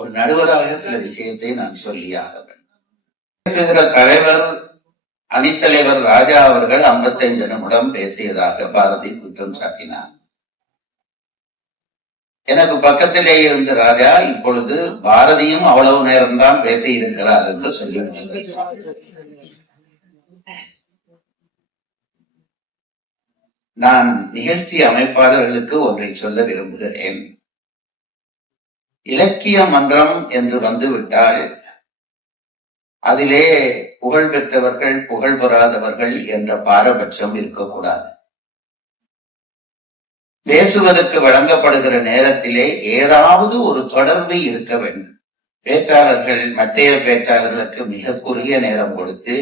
ஒரு நடுவராக சில விஷயத்தை நான் சொல்லியாக வேண்டும். பேசுகிற தலைவர் அணித்தலைவர் ராஜா அவர்கள் 55 நிமிடம் பேசியதாக பாரதி குற்றம் சாட்டினார். எனக்கு பக்கத்திலே இருந்த ராஜா இப்பொழுது பாரதியும் அவ்வளவு நேரம்தான் பேசி இருக்கிறார் என்று சொல்லிவிட்டார். நான் நிகழ்ச்சி அமைப்பாளர்களுக்கு ஒன்றை சொல்ல விரும்புகிறேன். இலக்கிய மன்றம் என்று வந்துவிட்டால் அதிலே புகழ் பெற்றவர்கள் புகழ் பெறாதவர்கள் என்ற பாரபட்சம் இருக்கக்கூடாது. பேசுவதற்கு வழங்கப்படுகிற நேரத்திலே ஏதாவது ஒரு தொடர்பு இருக்க வேண்டும். பேச்சாளர்கள் மற்றைய பேச்சாளர்களுக்கு மிக குறுகிய நேரம் கொடுத்து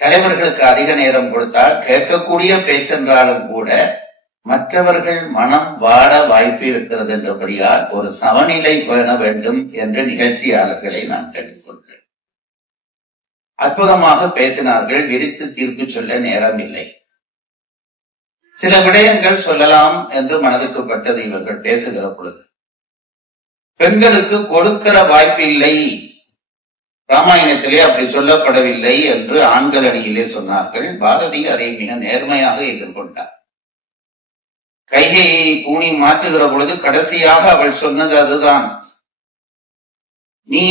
தலைவர்களுக்கு அதிக நேரம் கொடுத்தால் கேட்கக்கூடிய பேச்சென்றாலும் கூட மற்றவர்கள் மனம் வாட வாய்ப்பு இருக்கிறது என்றபடியால் ஒரு சமநிலை பேண வேண்டும் என்று நிகழ்ச்சியாளர்களை நான் கேட்டுக்கொள்கிறேன். அற்புதமாக பேசினார்கள். விரித்து தீர்ப்பு சொல்ல நேரம் இல்லை. சில விடயங்கள் சொல்லலாம் என்று மனதுக்கு பட்டது இவர்கள் பேசுகிற பொழுது. பெண்களுக்கு கொடுக்கிற வாய்ப்பில்லை, ராமாயணத்திலே அப்படி சொல்லப்படவில்லை என்று ஆண்கள் அணியிலே சொன்னார்கள். பாரதி அதை மிக நேர்மையாக எதிர்கொண்டார். கைகையை பூணி மாற்றுகிற பொழுது கடைசியாக அவள் சொன்னது அதுதான். நீ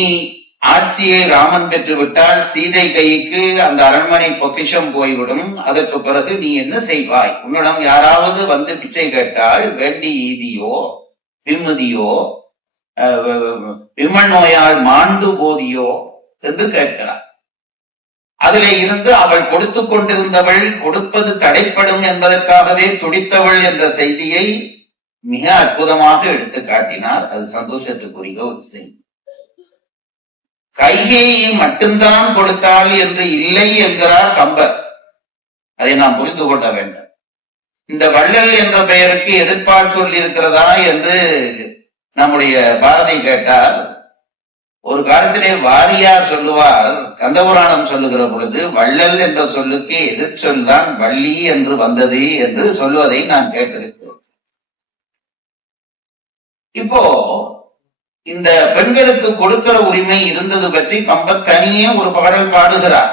ஆட்சியை ராமன் பெற்று விட்டால் சீதை கைக்கு அந்த அரண்மனை பொக்கிஷம் போய்விடும். அதற்கு பிறகு நீ என்ன செய்வாய்? உன்னிடம் யாராவது வந்து பிச்சை கேட்டால் வேண்டி ஈதியோ விம்முதியோ விமல் நோயால் மாண்டு போதியோ என்று கேட்கிறார். அதிலே இருந்து அவள் கொடுத்து கொண்டிருந்தவள் கொடுப்பது தடைப்படும் என்பதற்காகவே துடித்தவள் என்ற செய்தியை மிக அற்புதமாக எடுத்து காட்டினார். அது சந்தோஷத்துக்குரிய ஒரு செய்தி. கைகையை மட்டும்தான் கொடுத்தாள் என்று இல்லை என்கிறார் கம்பர். அதை நாம் புரிந்து கொள்ள வேண்டும். இந்த வள்ளல் என்ற பெயருக்கு எதிர்ப்பால் சொல்லி இருக்கிறதா என்று நம்முடைய பாரதி கேட்டார். ஒரு காலத்திலே வாரியார் சொல்லுவார், கந்தபுராணம் சொல்லுகிற பொழுது வள்ளல் என்ற சொல்லுக்கு எதிர்ச்சொல் தான் வள்ளி என்று வந்தது என்று சொல்லுவதை நான் கேட்டிருக்கிறேன். இப்போ இந்த பெண்களுக்கு கொடுக்கிற உரிமை இருந்தது பற்றி கம்பர் தனியே ஒரு பாடல் பாடுகிறார்.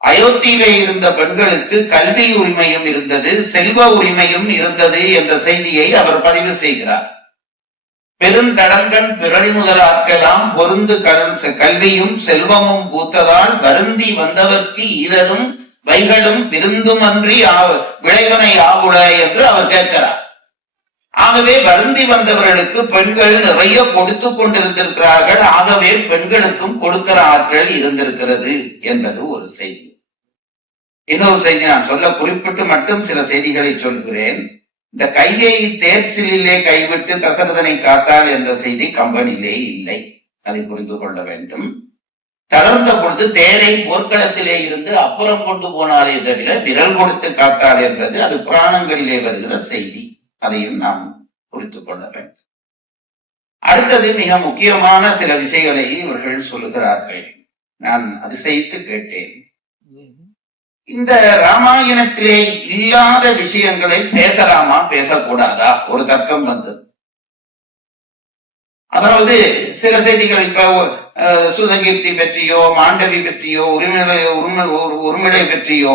அயோத்தியிலே இருந்த பெண்களுக்கு கல்வி உரிமையும் இருந்தது, செல்வ உரிமையும் இருந்தது என்ற செய்தியை அவர் பதிவு செய்கிறார். பெருந்தடங்கன் பிறழி முதலாக்கலாம் பொருந்து கல்வியும் செல்வமும் பூத்ததால் வருந்தி வந்தவர்க்கு ஈரரும் வைகளும் விருந்துமன்றி விளைவனை ஆகுல என்று அவர் கேட்கிறார். ஆகவே வருந்தி வந்தவர்களுக்கு பெண்கள் நிறைய கொடுத்து கொண்டிருந்திருக்கிறார்கள். ஆகவே பெண்களுக்கும் கொடுக்கிற ஆற்றல் இருந்திருக்கிறது என்பது ஒரு செய்தி. இன்னொரு செய்தி நான் சொல்ல குறிப்பிட்டு மட்டும் சில செய்திகளை சொல்கிறேன். இந்த கையை தேர்ச்சிலே கைவிட்டு தசரதனை காத்தாள் என்ற செய்தி கம்பனிலே இல்லை. அதை புரிந்து கொள்ள வேண்டும். தளர்ந்த பொழுது தேரை போர்க்களத்திலே இருந்து அப்புறம் கொண்டு போனாலே தவிர விரல் கொடுத்து காத்தாள் என்பது அது புராணங்களிலே வருகிற செய்தி. அதையும் நாம் குறித்து கொள்ள வேண்டும். அடுத்தது மிக முக்கியமான சில விஷயங்களை இவர்கள் சொல்லுகிறார்கள். நான் அதிசயித்து கேட்டேன். இந்த ராமாயணத்திலே இல்லாத விஷயங்களை பேசலாமா பேசக்கூடாதா? ஒரு தர்க்கம் வந்தது. அதாவது சில செய்திகள் இப்ப சுதகீர்த்தி பற்றியோ மாண்டவி பற்றியோ உரிமிடை பற்றியோ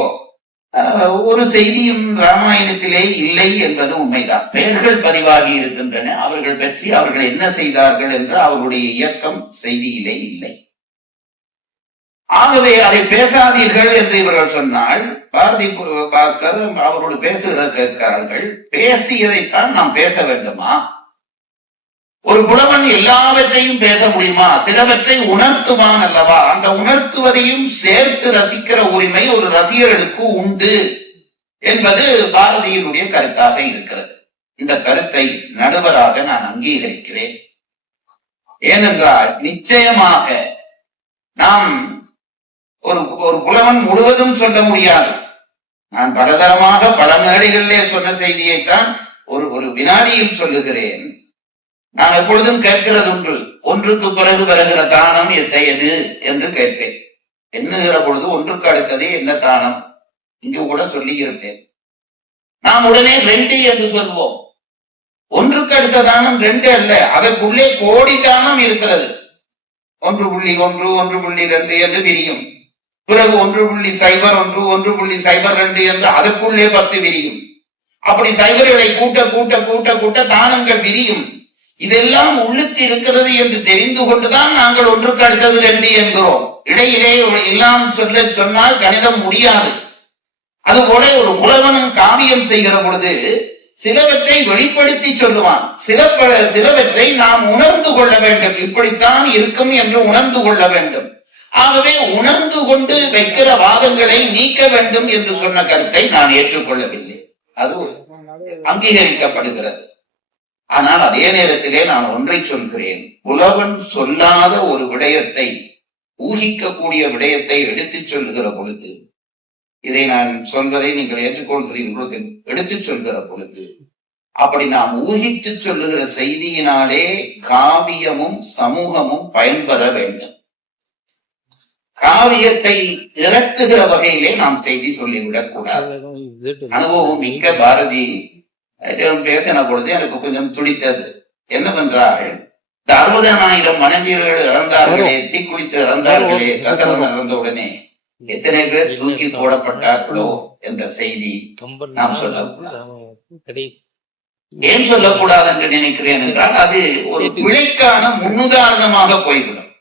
ஒரு செய்தியும் ராமாயணத்திலே இல்லை என்பது உண்மைதான். பெயர்கள் பதிவாகி இருக்கின்றன. அவர்கள் பற்றி அவர்கள் என்ன செய்தார்கள் என்று அவர்களுடைய இயக்கம் செய்தியிலே இல்லை. ஆகவே அதை பேசாதீர்கள் என்று இவர்கள் சொன்னால் பாரதி பாஸ்கர் அவரோடு பேசுகிறார்கள். பேசியதைத்தான் நாம் பேச வேண்டுமா? ஒரு புலவன் எல்லாவற்றையும் பேச முடியுமா? சிலவற்றை உணர்த்துவான் அல்லவா? அந்த உணர்த்துவதையும் சேர்த்து ரசிக்கிற உரிமை ஒரு ரசிகர்களுக்கு உண்டு என்பது பாரதியினுடைய கருத்தாக இருக்கிறது. இந்த கருத்தை நடுவராக நான் அங்கீகரிக்கிறேன். ஏனென்றால் நிச்சயமாக நாம் ஒரு புலவன் முழுவதும் சொல்ல முடியாது. நான் பலதரமாக பல மேடைகளிலே சொன்ன செய்தியைத்தான் ஒரு வினாடியில் சொல்லுகிறேன். நான் எப்பொழுதும் கேட்கிறது ஒன்றுக்கு பிறகு வருகிற தானம் எத்தையது என்று கேட்பேன். எண்ணுகிற பொழுது ஒன்றுக்கு அடுத்ததே என்ன தானம் இங்கு கூட சொல்லி இருப்பேன். நாம் உடனே 2 என்று சொல்வோம். ஒன்றுக்கு அடுத்த தானம் 2 அல்ல, அதற்குள்ளே கோடி தானம் இருக்கிறது. 1.1 1.2 என்று விரியும். பிறகு 1.01 1.02 என்று அதற்குள்ளே 10 விரியும். அப்படி சைபர்களை கூட்ட கூட்ட கூட்ட கூட்ட தானங்கள் விரியும். இதெல்லாம் உள்ளுக்கு இருக்கிறது என்று தெரிந்து கொண்டுதான் நாங்கள் ஒன்றுக்கு அடுத்தது 2 என்கிறோம். இடையிலே எல்லாம் சொன்னால் கணிதம் முடியாது. அதுபோல ஒரு புலவனும் காவியம் செய்கிற பொழுது சிலவற்றை வெளிப்படுத்தி சொல்லுவான், சிலவற்றை நாம் உணர்ந்து கொள்ள வேண்டும். இப்படித்தான் இருக்கும் என்று உணர்ந்து கொள்ள வேண்டும். ஆகவே உணர்ந்து கொண்டு வைக்கிற வாதங்களை நீக்க வேண்டும் என்று சொன்ன கருத்தை நான் ஏற்றுக்கொள்ளவில்லை. அது அங்கீகரிக்கப்படுகிறது. ஆனால் அதே நேரத்திலே நான் ஒன்றை சொல்கிறேன். புலவன் சொல்லாத ஒரு விடயத்தை, ஊகிக்கக்கூடிய விடயத்தை எடுத்துச் சொல்லுகிற பொழுது, இதை நான் சொல்வதை நீங்கள் ஏற்றுக்கொள்கிறீர்கள், எடுத்துச் சொல்கிற பொழுது அப்படி நாம் ஊகித்து சொல்லுகிற செய்தியினாலே காவியமும் சமூகமும் பயன்பெற வேண்டும். காவியத்தை இறக்குகிற வகையிலே நாம் செய்தி சொல்லிவிடக் கூடாது. அனுபவம் மிக்க பாரதி பேசின பொழுது எனக்கு கொஞ்சம் துடித்தது. என்னவென்றால், இந்த 60,000 மனைவியர்கள் இறந்தார்களே, தீக்குளித்து இறந்தார்களே, தசரதன் இறந்த உடனே எத்தனை பேர் தூக்கி போடப்பட்டார்களோ என்ற செய்தி நாம் சொல்லக்கூடாது. ஏன் சொல்லக்கூடாது என்று நினைக்கிறேன் என்றால், அது ஒரு பிழைக்கான முன்னுதாரணமாக போய்விடும்.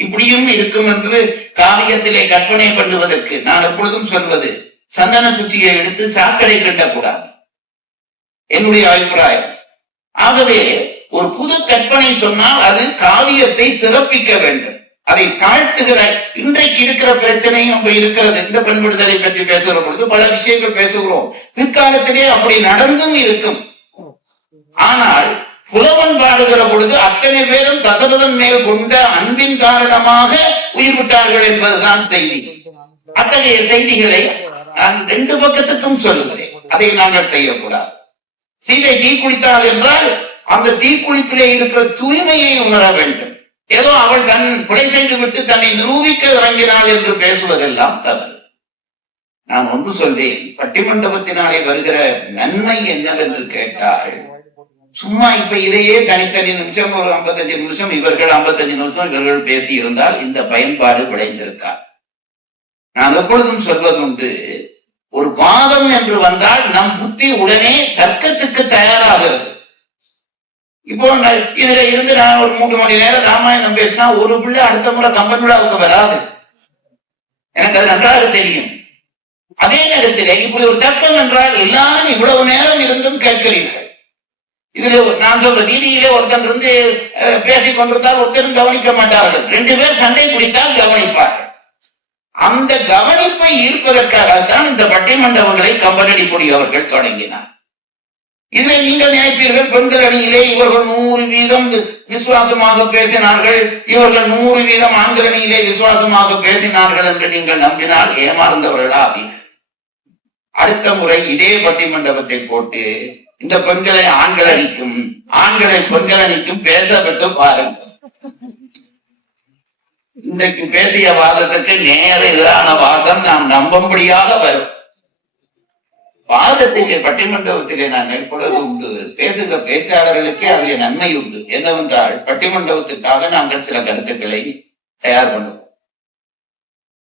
இப்படியும் இருக்கும் என்று காவியத்திலே கற்பனை பண்ணுவதற்கு நான் எப்பொழுதும் சொல்வது, சந்தன குச்சியை எடுத்து சாக்கடை கட்டக்கூடாது, என்னுடைய அபிப்பிராயம். ஆகவே ஒரு புது கற்பனை சொன்னால் அது காவியத்தை சிறப்பிக்க வேண்டும், அதை தாழ்த்துகிற. இன்றைக்கு இருக்கிற பிரச்சனையும் இருக்கிறது. இந்த பெண் விடுதலை பற்றி பேசுகிற பொழுது பல விஷயங்கள் பேசுகிறோம். பிற்காலத்திலே அப்படி நடந்தும் இருக்கும். ஆனால் புலவன் பாடுகிற பொழுது அத்தனை பேரும் தசரதன் மேல் கொண்ட அன்பின் காரணமாக உயிர் விட்டார்கள் என்பதுதான் செய்தி. அத்தகைய செய்திகளை நான் 2 பக்கத்துக்கும் சொல்லுகிறேன். அதை நாங்கள் செய்யக்கூடாது. சீதை தீக்குளித்தாள் என்றால் அந்த தீக்குளிப்பிலே இருக்கிற தூய்மையை உணர வேண்டும். ஏதோ அவள் தன் பிழை செய்து விட்டு தன்னை நிரூபிக்க இறங்கினாள் என்று பேசுவதெல்லாம் தவறு. நான் ஒன்று சொல்றேன், பட்டிமண்டபத்தினாலே வருகிற நன்மை என்னவென்று கேட்டால், சும்மா இப்ப இதையே தனித்தனி நிமிஷம், ஒரு 55 நிமிஷம் இவர்கள், 55 நிமிஷம் இவர்கள் பேசி இருந்தால் இந்த பயன்பாடு விளைந்திருக்கார். நான் எப்பொழுதும் சொல்வதுண்டு, ஒரு வாதம் என்று வந்தால் நம் புத்தி உடனே தர்க்கத்துக்கு தயாராகிறது. இப்போ இதுல இருந்து நான் ஒரு 3 மணி நேரம் ராமாயணம் பேசினா ஒரு பிள்ளை அடுத்த முறை கம்பன் விழாவுக்கு வராது. எனக்கு அது நன்றாக தெரியும். அதே நேரத்தில் இப்படி ஒரு தர்க்கம் என்றால் எல்லாரும் இவ்வளவு நேரம் இருந்தும் கேட்கிறீர்கள். இதுல நான் சொல்ற வீதியிலே ஒருத்தன் இருந்து பேசிக் கொண்டிருந்தால் ஒருத்தரும் கவனிக்க மாட்டார்கள். 2 பேர் சண்டை பிடித்தால் கவனிப்பார்கள். அந்த கவனிப்பை ஈர்ப்பதற்காகத்தான் இந்த பட்டிமண்டபங்களை கம்பனடி பொடி அவர்கள் தொடங்கினார். இதிலே நீங்கள் நினைப்பீர்கள், பெண்கள் அணியிலே இவர்கள் 100% விசுவாசமாக பேசினார்கள், இவர்கள் 100% ஆண்கள் அணியிலே விசுவாசமாக பேசினார்கள் என்று நீங்கள் நம்பினால் ஏமாறந்தவர்களா? அடுத்த முறை இதே பட்டிமண்டபத்தை போட்டு இந்த பெண்களை ஆண்கள் அணிக்கும், ஆண்களை பெண்கள் அணிக்கும் பேச விட்டு பாருங்கள். இன்றைக்கு பேசிய வாதத்துக்கு நேர எதிரான வாசம் நாம் நம்பும்படியாக வரும். வாதத்திலே பட்டிமண்டபத்திலே நான் எப்பொழுது உண்டு, பேசுகிற பேச்சாளர்களுக்கே அதில் நன்மை உண்டு. என்னவென்றால், பட்டிமண்டபத்திற்காக நாங்கள் சில கருத்துக்களை தயார் பண்ணுவோம்.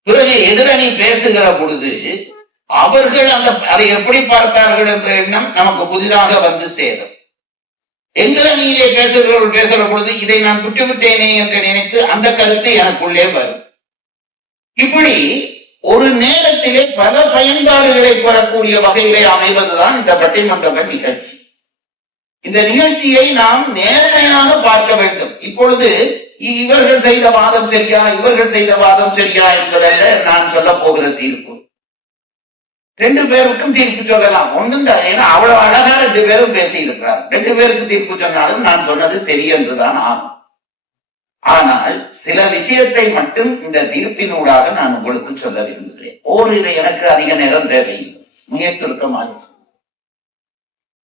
பிறகு எதிரணி பேசுகிற பொழுது அவர்கள் அதை எப்படி பார்த்தார்கள் என்ற எண்ணம் நமக்கு புதிதாக வந்து சேரும். எங்கள் அணியிலே பேசுகிறவர்கள் பேசுகிற பொழுது இதை நான் விட்டுவிட்டேனே என்று நினைத்து அந்த கருத்து எனக்குள்ளே வரும். இப்படி ஒரு நேரத்திலே பல பயன்பாடுகளை பெறக்கூடிய வகையிலே அமைவதுதான் இந்த பட்டிமன்ற நிகழ்ச்சி. இந்த நிகழ்ச்சியை நாம் நேர்மையாக பார்க்க வேண்டும். இப்பொழுது இவர்கள் செய்த வாதம் சரியா, இவர்கள் செய்த வாதம் சரியா என்பதல்ல நான் சொல்ல போகிற தீர்ப்பு. 2 பேருக்கும் தீர்ப்பு சொல்லலாம். ஒண்ணும் ஏன்னா அவ்வளவு அழகா 2 பேரும் பேசி இருக்கிறார். 2 பேருக்கு தீர்ப்பு சொன்னாலும் நான் சொன்னது சரி என்றுதான் ஆகும். ஆனால் சில விஷயத்தை மட்டும் இந்த தீர்ப்பினூடாக நான் உங்களுக்கு சொல்ல விரும்புகிறேன். ஓரிரு எனக்கு அதிக நேரம் தேவையில்லை, மிக சுருக்கமாக.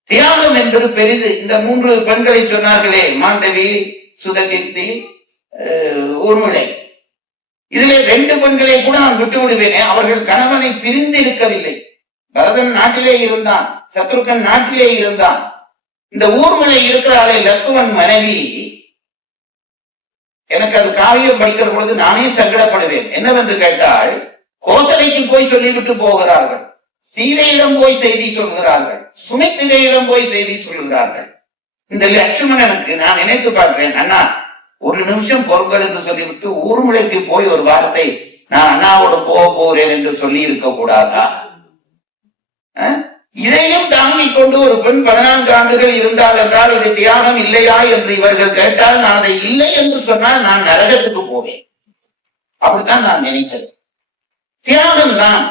தியாகம் என்பது பெரிது. இந்த 3 பெண்களை சொன்னார்களே, மாண்டவி, சுதகீர்த்தி, ஊர்மிளை, இதிலே 2 பெண்களை கூட நான் விட்டு விடுவேனே. அவர்கள் கணவனை பிரிந்து இருக்கவில்லை. பரதன் நாட்டிலே இருந்தான், சத்ருகன் நாட்டிலே இருந்தான். இந்த ஊர்மலை இருக்கிறாளே லக்குவன் மனைவி, எனக்கு அது காவியம் படிக்கிற பொழுது நானே சங்கடப்படுவேன். என்னவென்று கேட்டால், கோசலைக்கு போய் சொல்லிவிட்டு போகிறார்கள், சீதையிடம் போய் செய்தி சொல்கிறார்கள், சுமித்திரையிடம் போய் செய்தி சொல்கிறார்கள். இந்த லட்சுமணனுக்கு நான் நினைத்து பார்க்கிறேன், அண்ணா ஒரு நிமிஷம் பொருட்கள் என்று சொல்லிவிட்டு ஊர்மலைக்கு போய் ஒரு வார்த்தை நான் அண்ணாவோட போக போகிறேன் என்று சொல்லி இருக்க கூடாதா? இதையும் தாங்கிக் கொண்டு ஒரு பெண் 14 ஆண்டுகள் இருந்தால் என்றால் இது தியாகம் இல்லையா என்று இவர்கள் கேட்டால், நான் அதை இல்லை என்று சொன்னால் நான் நரகத்துக்கு போவேன். அப்படித்தான் நான் நினைக்கிறேன். தியாகம் தான்.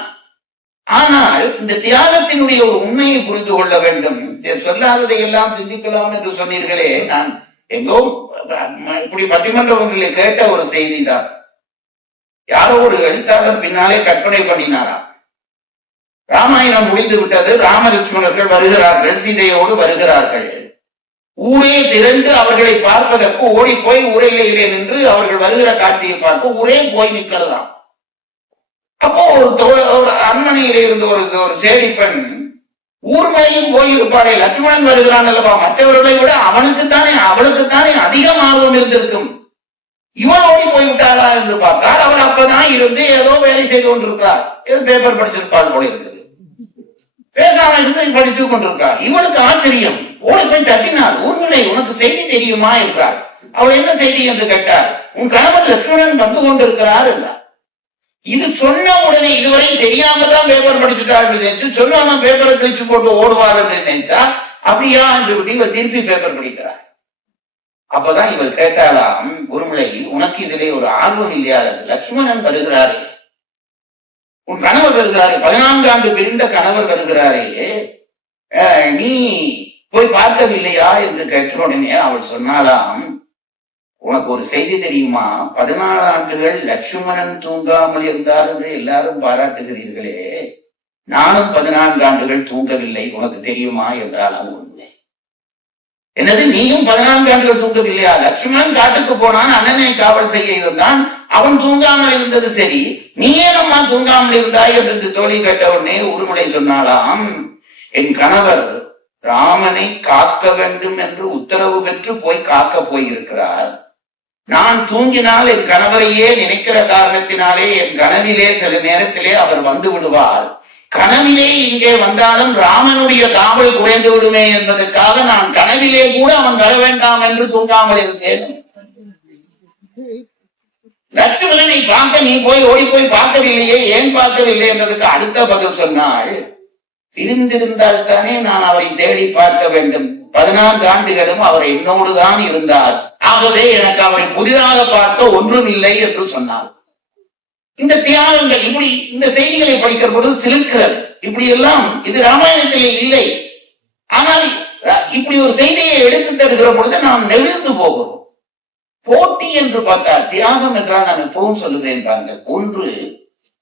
ஆனால் இந்த தியாகத்தினுடைய ஒரு உண்மையை புரிந்து கொள்ள வேண்டும். சொல்லாததை எல்லாம் சிந்திக்கலாம் என்று சொன்னீர்களே, நான் எங்கோ இப்படி பட்டிமன்றங்களிலே கேட்ட ஒரு செய்தி தான். யாரோ ஒரு எழுத்தாளர் பின்னாலே கற்பனை பண்ணினாராம். ராமாயணம் முடிந்து விட்டது, ராமலட்சுமணர்கள் வருகிறார்கள், சீதையோடு வருகிறார்கள். ஊரே திரண்டு அவர்களை பார்ப்பதற்கு ஓடி போய் ஊரிலே நின்று அவர்கள் வருகிற காட்சியை பார்த்து ஊரே போய் நிற்கிறதாம். அப்போ ஒரு அரண்மனையிலே இருந்த ஒரு சேடி பெண் ஊர்மலையும் போயிருப்பாளே, லட்சுமணன் வருகிறான் அல்லவா, மற்றவர்களை விட அவளுக்குத்தானே அதிகம் ஆர்வம் இருந்திருக்கும். இவள் ஓடி போய்விட்டாரா என்று பார்த்தால் அவள் அப்பதான் இருந்து ஏதோ வேலை செய்து கொண்டிருக்கிறார், ஏதோ பேப்பர் படிச்சிருப்பாள் போல இருக்குது, பேசாம இருந்து படித்துக் கொண்டிருக்கிறார். இவளுக்கு ஆச்சரியம், ஓடி போய் தட்டினாள், ஊர்மலை உனக்கு செய்தி தெரியுமா என்றார். அவள் என்ன செய்தி என்று கேட்டார். உன் கணவன் லட்சுமணன் வந்து கொண்டிருக்கிறார் என்றார். இது சொன்ன உடனே இதுவரை தெரியாம தான் பேப்பர் படிச்சுட்டாள் நினைச்சு, சொன்ன பேப்பரை கிழிச்சு போட்டு ஓடுவார் என்று நினைச்சா, அப்படியா என்று விட்டு இவள் திருப்பி பேப்பர் படிக்கிறார். அப்பதான் இவள் கேட்டாலாம், ஊர்மலை உனக்கு இதிலே ஒரு ஆர்வம் இல்லையா? லட்சுமணன் வருகிறாரே, உன் கணவர் வருகிறாரே, 14 ஆண்டு பிரிந்த கணவர் வருகிறாரே, நீ போய் பார்க்கவில்லையா என்று கேட்ட உடனே அவள் சொன்னாலாம், உனக்கு ஒரு செய்தி தெரியுமா? 14 ஆண்டுகள் லட்சுமணன் தூங்காமல் இருந்தார் என்று எல்லாரும் பாராட்டுகிறீர்களே, நானும் 14 ஆண்டுகள் தூங்கவில்லை, உனக்கு தெரியுமா என்றால் உண்மை. என்னது, நீயும் 14 ஆண்டுகள் தூங்கவில்லையா? லட்சுமணன் காட்டுக்கு போனான், அண்ணனை காவல் செய்ய இருந்தான், அவன் தூங்காமல் இருந்தது சரி, நீ ஏனம்மா தூங்காமல் இருந்தாய் என்று தோழி கேட்ட உடனே ஊர்மலை சொன்னாலாம், என் கணவர் ராமனை காக்க வேண்டும் என்று உத்தரவு பெற்று போய் காக்க போயிருக்கிறார். நான் தூங்கினால் என் கணவரையே நினைக்கிற காரணத்தினாலே என் கனவிலே சில நேரத்திலே அவர் வந்து விடுவார். கனவிலே இங்கே வந்தாலும் ராமனுடைய காவல் குறைந்து விடுமே என்பதற்காக நான் கனவிலே கூட அவன் வர வேண்டாம் என்று தூங்காமல் இருந்தேன். லட்சுமணனை பார்க்க நீ போய் ஓடி போய் பார்க்கவில்லையே, ஏன் பார்க்கவில்லை என்றதுக்கு அடுத்த பதில் சொன்னாள், பிரிந்திருந்தால் தானே நான் அவரை தேடி பார்க்க வேண்டும். 14 ஆண்டுகளும் அவர் என்னோடு தான் இருந்தார், ஆகவே எனக்கு அவரை புதிதாக பார்க்க ஒன்றும் இல்லை என்று சொன்னார். இந்த தியாகங்கள் இப்படி இந்த செய்திகளை படிக்கிற பொழுது சிலிர்க்கிறது. இப்படி எல்லாம் இது ராமாயணத்திலே இல்லை. ஆனால் இப்படி ஒரு செய்தியை எடுத்து தருகிற பொழுது நாம் நெகிழ்ந்து போகிறோம். போட்டி என்று பார்த்தால் தியாகம் என்றால் நான் எப்பவும் சொல்லுகிறேன் பாருங்கள், ஒன்று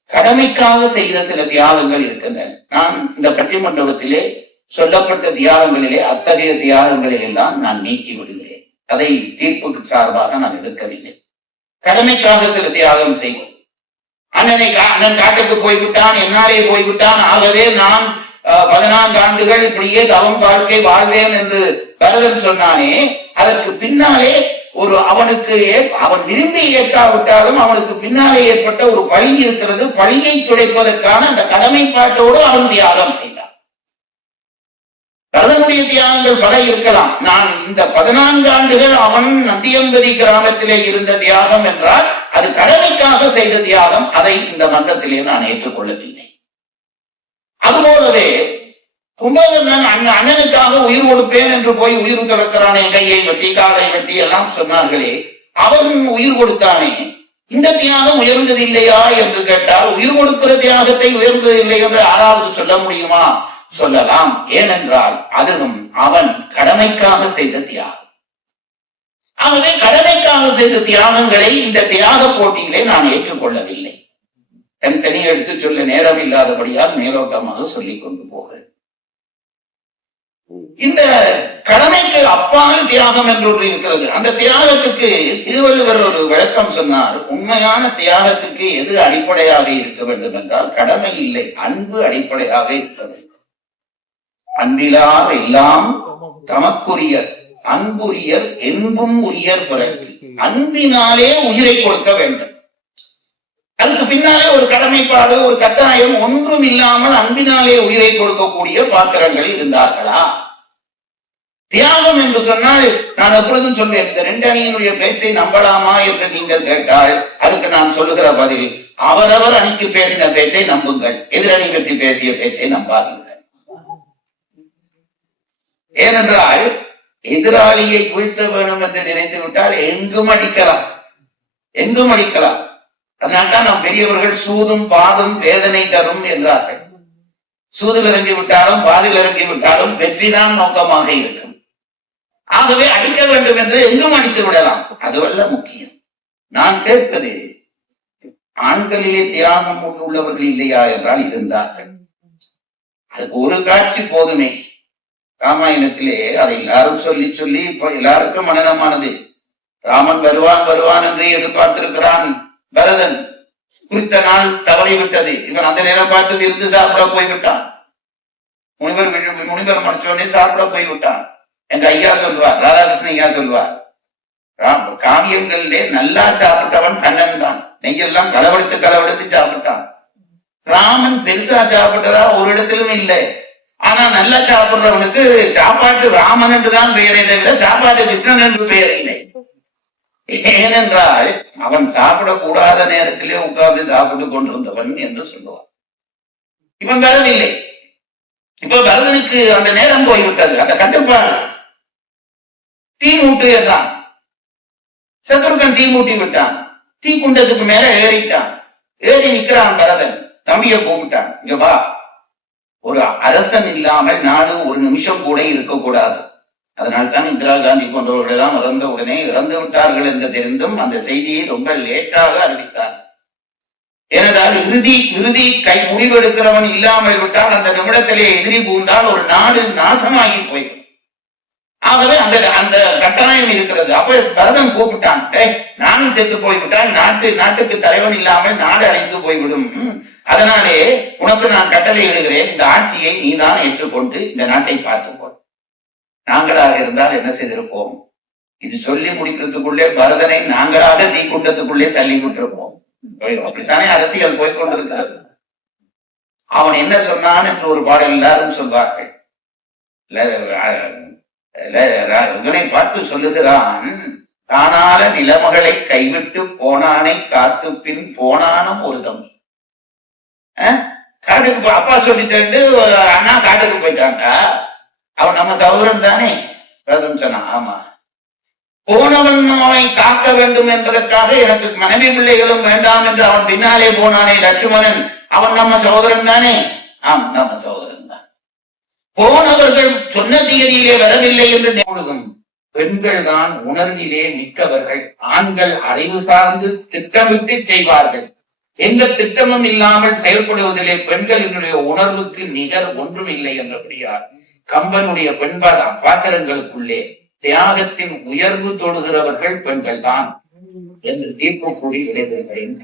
கடமைக்காக செய்த சில தியாகங்கள் இருக்கின்றன. நான் இந்த பட்டிமண்டபத்திலே சொல்லப்பட்ட தியாகங்களிலே அத்தகைய தியாகங்களை எல்லாம் நான் நீக்கி விடுகிறேன். அதை தீர்ப்புக்கு சார்பாக நான் எடுக்கவில்லை. கடமைக்காக சில தியாகம் செய்வோம். அண்ணன் காட்டுக்கு போய்விட்டான், என்னாலே போய்விட்டான், ஆகவே நான் 14 ஆண்டுகள் இப்படியே தவம் வாழ்க்கை வாழ்வேன் என்று பரதன் சொன்னானே, அதற்கு பின்னாலே அவனுக்கு அவன் விரும்பி ஏற்காவிட்டாலும் அவனுக்கு பின்னாலே ஏற்பட்ட ஒரு பழி இருக்கிறது. பழியை துடைப்பதற்கான அந்த கடமைப்பாட்டோடு அவன் தியாகம் செய்தான். பரதனுடைய தியாகங்கள் பல இருக்கலாம். நான் இந்த 14 ஆண்டுகள் அவன் நந்தியம்பதி கிராமத்திலே இருந்த தியாகம் என்றால் அது கடமைக்காக செய்த தியாகம். அதை இந்த மன்றத்திலே நான் ஏற்றுக்கொள்ளவில்லை. அதுபோலவே கும்பகர்ணன் அண்ணனுக்காக உயிர் கொடுப்பேன் என்று போய் உயிர் திறக்கிறானே, கையை வெட்டி காலை வெட்டி எல்லாம் சொன்னார்களே, அவன் உயிர் கொடுத்தானே, இந்த தியாகம் உயர்ந்தது இல்லையா என்று கேட்டால் உயிர் கொடுக்கிற தியாகத்தை உயர்ந்தது இல்லை என்று யாராவது சொல்ல முடியுமா? சொல்லலாம். ஏனென்றால் அதுவும் அவன் கடமைக்காக செய்த தியாகம். ஆகவே கடமைக்காக செய்த தியாகங்களை இந்த தியாக போட்டியிலே நான் ஏற்றுக்கொள்ளவில்லை. தனித்தனி எடுத்து சொல்ல நேரம் இல்லாதபடியால் மேலோட்டமாக சொல்லிக் கொண்டு போகிறேன். இந்த கடமைக்கு அப்பால் தியாகம் என்று ஒன்று இருக்கிறது. அந்த தியாகத்துக்கு திருவள்ளுவர் ஒரு விளக்கம் சொன்னார். உண்மையான தியாகத்துக்கு எது அடிப்படையாக இருக்க வேண்டும் என்றால் கடமை இல்லை, அன்பு அடிப்படையாக இருக்க வேண்டும். அன்பிலார் எல்லாம் தமக்குரியர் அன்புரியர் என்பும் உரியர் பிறகு. அன்பினாலே உயிரை கொடுக்க வேண்டும். அதுக்கு பின்னாலே ஒரு கடமைப்பாடு, ஒரு கட்டாயம் ஒன்றும் இல்லாமல் அன்பினாலே உயிரை கொடுக்கக்கூடிய பாத்திரங்கள் இருந்தார்களா? தியாகம் என்று சொன்னால் நான் எப்பொழுதும் சொல்வேன், இந்த ரெண்டு அணியினுடைய பேச்சை நம்பலாமா என்று நீங்கள் கேட்டால் அதுக்கு நான் சொல்லுகிற பதில், அவரவர் அணிக்கு பேசின பேச்சை நம்புங்கள், எதிரணி பற்றி பேசிய பேச்சை நம்பாதீர்கள். ஏனென்றால் எதிராளியை வீழ்த்த வேணும் என்று நினைத்து விட்டால் எங்கும் அடிக்கலாம், எங்கும் அடிக்கலாம். அதனால்தான் நாம் பெரியவர்கள் சூதும் பாதும் வேதனை தரும் என்றார்கள். சூதில் இறங்கி விட்டாலும் பாதில் இறங்கி விட்டாலும் வெற்றிதான் நோக்கமாக இருக்கும். ஆகவே அடிக்க வேண்டும் என்று எங்கும் அடித்து விடலாம், அதுவல்ல முக்கியம். நான் கேட்பது, ஆண்களிலே தியாகம் உள்ளவர்கள் இல்லையா என்றால் இருந்தார்கள். அதுக்கு ஒரு காட்சி போதுமே. ராமாயணத்திலே அதை எல்லாரும் சொல்லி சொல்லி இப்ப எல்லாருக்கும் மனனமானது. ராமன் வருவான் வருவான் என்று எதிர்பார்த்திருக்கிறான் பரதன். குறித்த நாள் தவறிவிட்டது. இவன் அந்த நேரம் பார்த்து விருந்து சாப்பிட போய்விட்டான். முனிவர் முடிச்சோடனே சாப்பிட போய்விட்டான் என்று ஐயா சொல்வார், ராதாகிருஷ்ணன் ஐயா சொல்வார். காவியங்களிலே நல்லா சாப்பிட்டவன் கண்ணன் தான். நெய்யெல்லாம் களவெடுத்து சாப்பிட்டான். ராமன் பெருசா சாப்பிட்டதா ஒரு இடத்திலும் இல்லை. ஆனா நல்லா சாப்பிடுறவனுக்கு சாப்பாட்டு ராமன் என்றுதான் பெயரை தவிர சாப்பாட்டு கிருஷ்ணன் என்று பெயர் இல்லை. ஏனென்றால் அவன் சாப்பிடக்கூடாத நேரத்திலே உட்கார்ந்து சாப்பிட்டு கொண்டிருந்தவன் என்று சொல்லுவான். இவன் வரவில்லை. இப்ப பரதனுக்கு அந்த நேரம் போய்விட்டது. அந்த கட்டுப்பாடு தீ மூட்டு என்றான். சத்ருகன் தீ மூட்டி விட்டான். தீ குண்டத்துக்கு மேல ஏறிட்டான். ஏறி நிற்கிறான் பரதன். தம்பிய கூப்பிட்டான், இங்க வா. ஒரு அரசன் இல்லாமல் நாடு ஒரு நிமிஷம் கூட இருக்கக்கூடாது. அதனால்தான் இந்திரா காந்தி போன்றவர்கள் எல்லாம் இறந்த உடனே இறந்து விட்டார்கள் என்று தெரிந்தும் அந்த செய்தியை ரொம்ப லேட்டாக அறிவித்தார். ஏனென்றால் இறுதி கை முடிவெடுக்கிறவன் இல்லாமல் விட்டால் அந்த நிமிடத்திலே எதிரி பூந்தால் ஒரு நாடு நாசமாகி போய்விடும். ஆகவே அந்த கட்டாயம் இருக்கிறது. அப்ப பரதன் கூப்பிட்டான், நானும் செத்து போய்விட்டால் நாட்டுக்கு தலைவன் இல்லாமல் நாடு அடைந்து போய்விடும். அதனாலே உனக்கு நான் கட்டளை இடுகிறேன், இந்த ஆட்சியை நீதான் ஏற்றுக்கொண்டு இந்த நாட்டை பார்த்துக்கோ. நாங்களாக இருந்தால் என்ன செய்திருப்போம்? இது சொல்லி முடிக்கிறதுக்குள்ளே பரதனை நாங்களாக தீக்குண்டத்துக்குள்ளே தள்ளி விட்டிருப்போம். அப்படித்தானே அரசியல் போய்கொண்டிருக்கிறது. அவன் என்ன சொன்னான் என்று ஒரு பாடல் எல்லாரும் சொல்வார்கள். இதனை பார்த்து சொல்லுகிறான், தானால நிலமகளை கைவிட்டு போனானை காத்து பின் போனானும் ஒரு தம்பி. காட்டுக்கு அப்பா சொல்லிட்டு அண்ணா காட்டுக்கு போயிட்டான்டா. அவன் நம்ம சகோதரன் தானே. பரதன் சொன்னான், ஆமா. போனவன் அவனை காக்க வேண்டும் என்பதற்காக எனக்கு மனைவி பிள்ளைகளும் வேண்டாம் என்று அவன் பின்னாலே போனானே லட்சுமணன், அவன் நம்ம சகோதரன் தானே. ஆம், நம்ம சகோதரன் தான். போனவர்கள் சொன்ன தேதியிலே வரவில்லை என்று பொழுதும் பெண்கள் தான் உணர்விலே மிக்கவர்கள். ஆண்கள் அறிவு சார்ந்து திட்டமிட்டு செய்வார்கள். எந்த திட்டமும் இல்லாமல் செயல்படுவதிலே பெண்களினுடைய உணர்வுக்கு நிகர் ஒன்றும் இல்லை என்றபடியார் கம்பனுடைய பெண்பாத பாத்திரங்களுக்குள்ளே தியாகத்தின் உயர்வு தொடுகிறவர்கள் பெண்கள் தான் என்று தீர்ப்பு கூறி விளைவுகிறேன்.